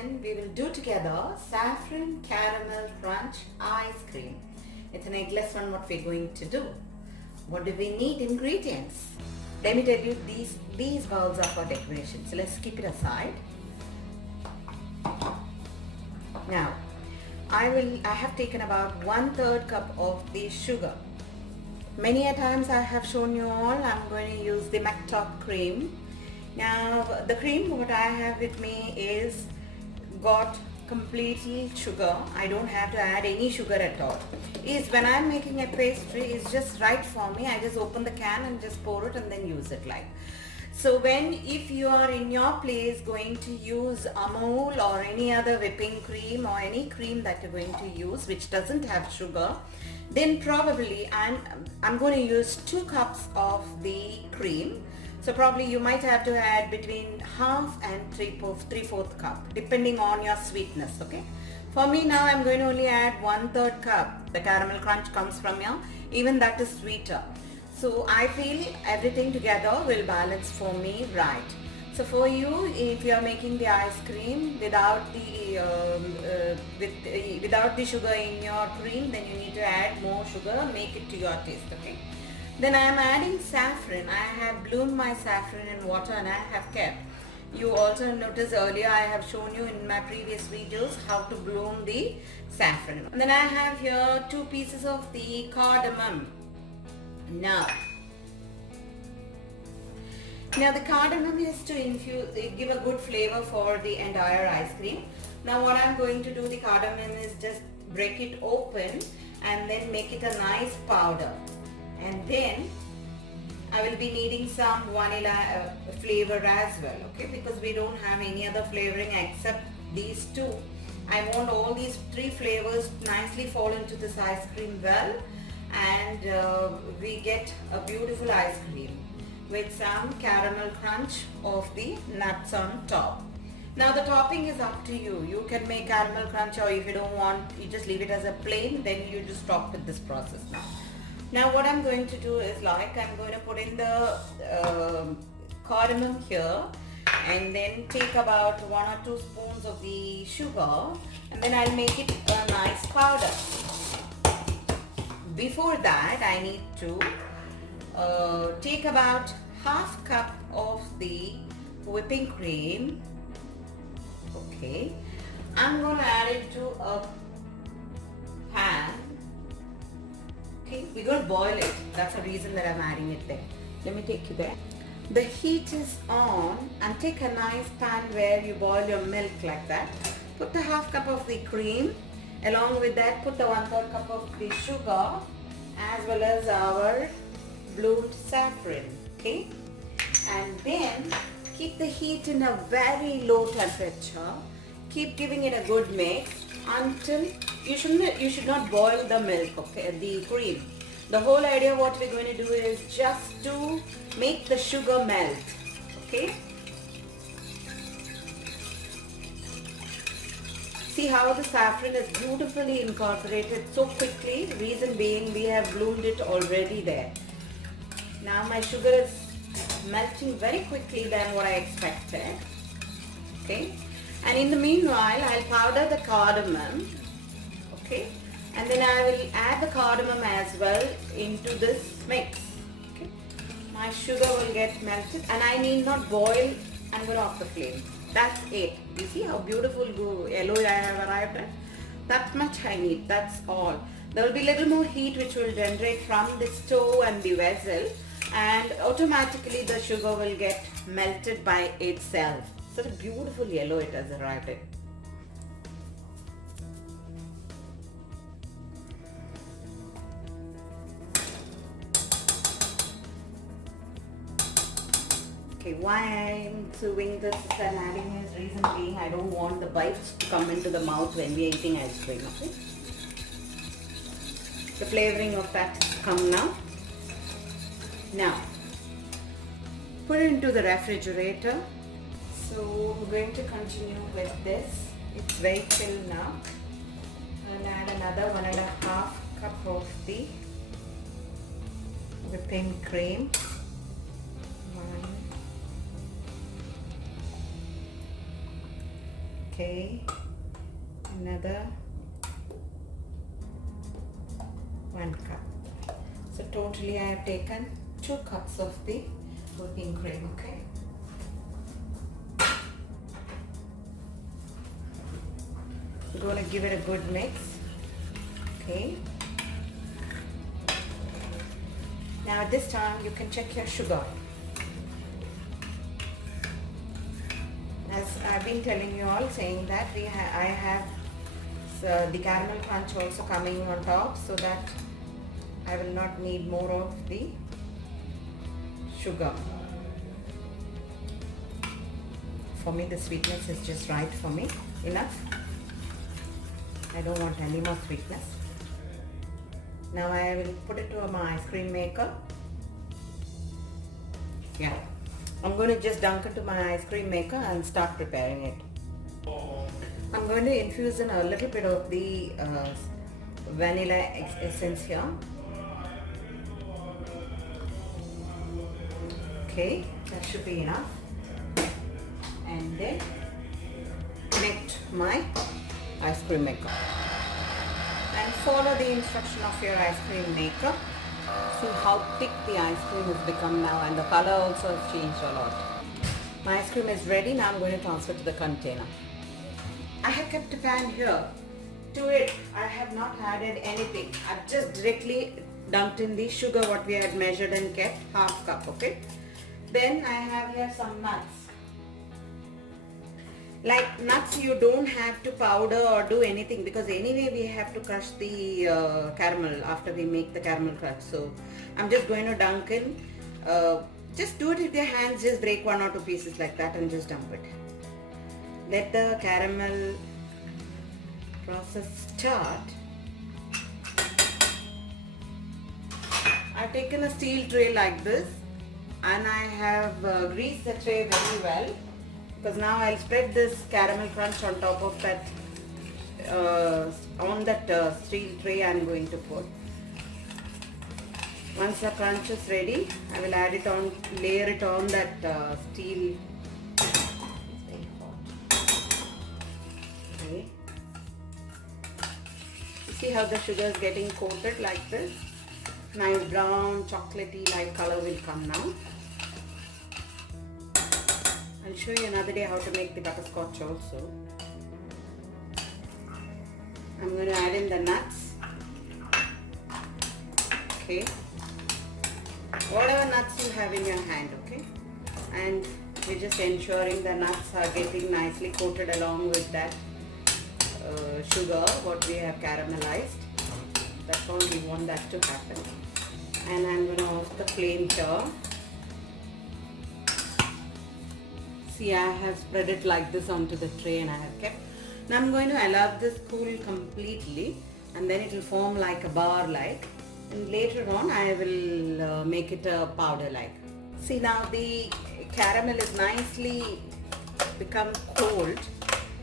then we will do together saffron caramel crunch ice cream. It's an eggless one what we're going to do. What do we need? Ingredients. Let me tell you, these bowls are for decoration. So let's keep it aside. Now, I have taken about 1/3 cup of the sugar. Many a times I have shown you all, I'm going to use the Top cream. Now the cream what I have with me is got completely sugar. I don't have to add any sugar at all. When I'm making a pastry, it's just right for me. I just open the can and just pour it and then use it like. So if you are in your place going to use Amul or any other whipping cream or any cream that you're going to use which doesn't have sugar, then probably I'm going to use 2 cups of the cream. So probably you might have to add between half and 3/4 cup depending on your sweetness. Okay. For me now I'm going to only add 1/3 cup. The caramel crunch comes from here. Even that is sweeter. So I feel everything together will balance for me right. So for you, if you are making the ice cream without the sugar in your cream, then you need to add more sugar. Make it to your taste. Okay. Then I am adding saffron. I have bloomed my saffron in water and I have kept. You also noticed earlier I have shown you in my previous videos how to bloom the saffron. And then I have here 2 pieces of the cardamom. Now the cardamom is to give a good flavor for the entire ice cream. Now what I'm going to do, the cardamom is just break it open and then make it a nice powder. And then I will be needing some vanilla flavor as well, okay, because we don't have any other flavoring except these 2. I want all these 3 flavors nicely fall into this ice cream well, and we get a beautiful ice cream with some caramel crunch of the nuts on top. Now the topping is up to you. You can make caramel crunch, or if you don't want, you just leave it as a plain, then you just stop with this process now. Now what I'm going to do is I'm going to put in the cardamom here and then take about 1 or 2 spoons of the sugar and then I'll make it a nice powder. Before that I need to take about half cup of the whipping cream. Okay, I'm going to add it to a pan. Okay, we're going to boil it. That's the reason that I'm adding it there. Let me take you there. The heat is on, and take a nice pan where you boil your milk like that. Put the half cup of the cream. Along with that, put the 1/3 cup of the sugar as well as our bloomed saffron. Okay, and then keep the heat in a very low temperature. Keep giving it a good mix until you should not boil the milk, okay, the cream. The whole idea what we're going to do is just to make the sugar melt. Okay, see how the saffron is beautifully incorporated so quickly. Reason being, we have bloomed it already there. Now my sugar is melting very quickly than what I expected. Okay, and in the meanwhile I'll powder the cardamom. Okay, and then I will add the cardamom as well into this mix. Okay, my sugar will get melted and I need not boil. I'm going to off the flame. That's it. You see how beautiful yellow I have arrived at? That much I need. That's all. There will be a little more heat which will generate from the stove and the vessel, and automatically the sugar will get melted by itself. Such a beautiful yellow it has arrived at. Okay, why I'm doing this and adding is reason being I don't want the bites to come into the mouth when we are eating ice cream. Okay, the flavoring of that come now. Now put it into the refrigerator. So we're going to continue with this. It's very chill now. And add another 1.5 cup of the whipping cream. Okay, another 1 cup. So totally I have taken 2 cups of the whipping cream. Okay. We're going to give it a good mix. Okay. Now at this time you can check your sugar. As I've been telling you all, saying that I have the caramel crunch also coming on top, so that I will not need more of the sugar. For me the sweetness is just right for me, enough. I don't want any more sweetness. Now I will put it to my ice cream maker. Yeah, I'm going to just dunk it to my ice cream maker and start preparing it. I'm going to infuse in a little bit of the vanilla essence here. Okay, that should be enough. And then connect my ice cream maker. And follow the instruction of your ice cream maker. See how thick the ice cream has become now, and the color also has changed a lot. My ice cream is ready. Now I'm going to transfer to the container. I have kept a pan here. To it I have not added anything. I've just directly dumped in the sugar what we had measured and kept, half cup. Okay. Then I have here some nuts. Like nuts, you don't have to powder or do anything, because anyway we have to crush the caramel after we make the caramel crunch. So I'm just going to dunk in. Just do it with your hands, just break 1 or 2 pieces like that and just dump it. Let the caramel process start. I've taken a steel tray like this, and I have greased the tray very well, because now I'll spread this caramel crunch on top of that, on that steel tray I'm going to put. Once the crunch is ready, I will add it on, layer it on that steel. Okay. See how the sugar is getting coated like this? Nice brown, chocolatey like color will come now. I'll show you another day how to make the butterscotch also. I'm going to add in the nuts. Okay. Whatever nuts you have in your hand, okay? And we're just ensuring the nuts are getting nicely coated along with that sugar what we have caramelized. That's all we want that to happen. And I'm going to off the flame here. See, I have spread it like this onto the tray and I have kept. Now I'm going to allow this cool completely, and then it will form like a bar like, and later on I will make it a powder like. See, now the caramel is nicely become cold.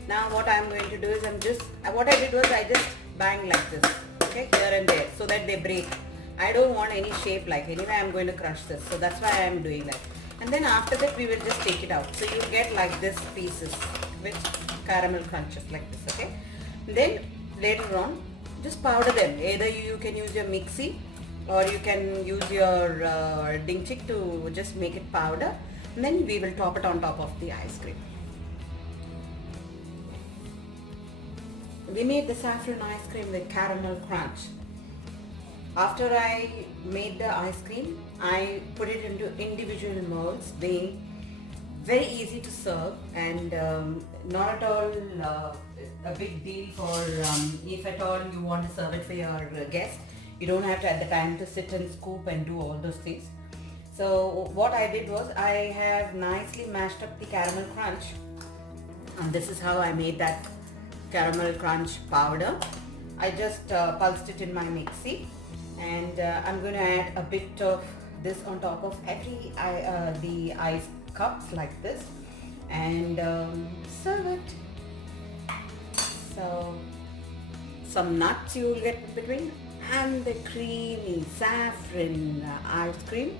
Now what I'm going to do is what I did was I just bang like this, okay, here and there, so that they break. I don't want any shape like, anyway I'm going to crush this, so that's why I'm doing that. And then after that we will just take it out. So you get like this pieces with caramel crunches like this, okay. Then later on just powder them. Either you can use your mixie or you can use your ding chick to just make it powder. And then we will top it on top of the ice cream. We made the saffron ice cream with caramel crunch. After I made the ice cream, I put it into individual molds, being very easy to serve and not at all a big deal for if at all you want to serve it for your guests. You don't have to at the time to sit and scoop and do all those things. So what I did was I have nicely mashed up the caramel crunch, and this is how I made that caramel crunch powder. I just pulsed it in my mixie, and I'm going to add a bit of this on top of every the ice cups like this, and serve it. So some nuts you will get between, and the creamy saffron ice cream,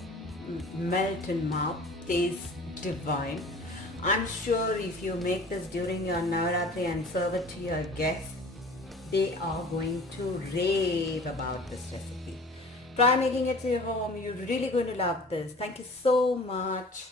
melt in mouth, tastes divine. I'm sure if you make this during your Navaratri and serve it to your guests, they are going to rave about this recipe. Try making it to your home. You're really going to love this. Thank you so much.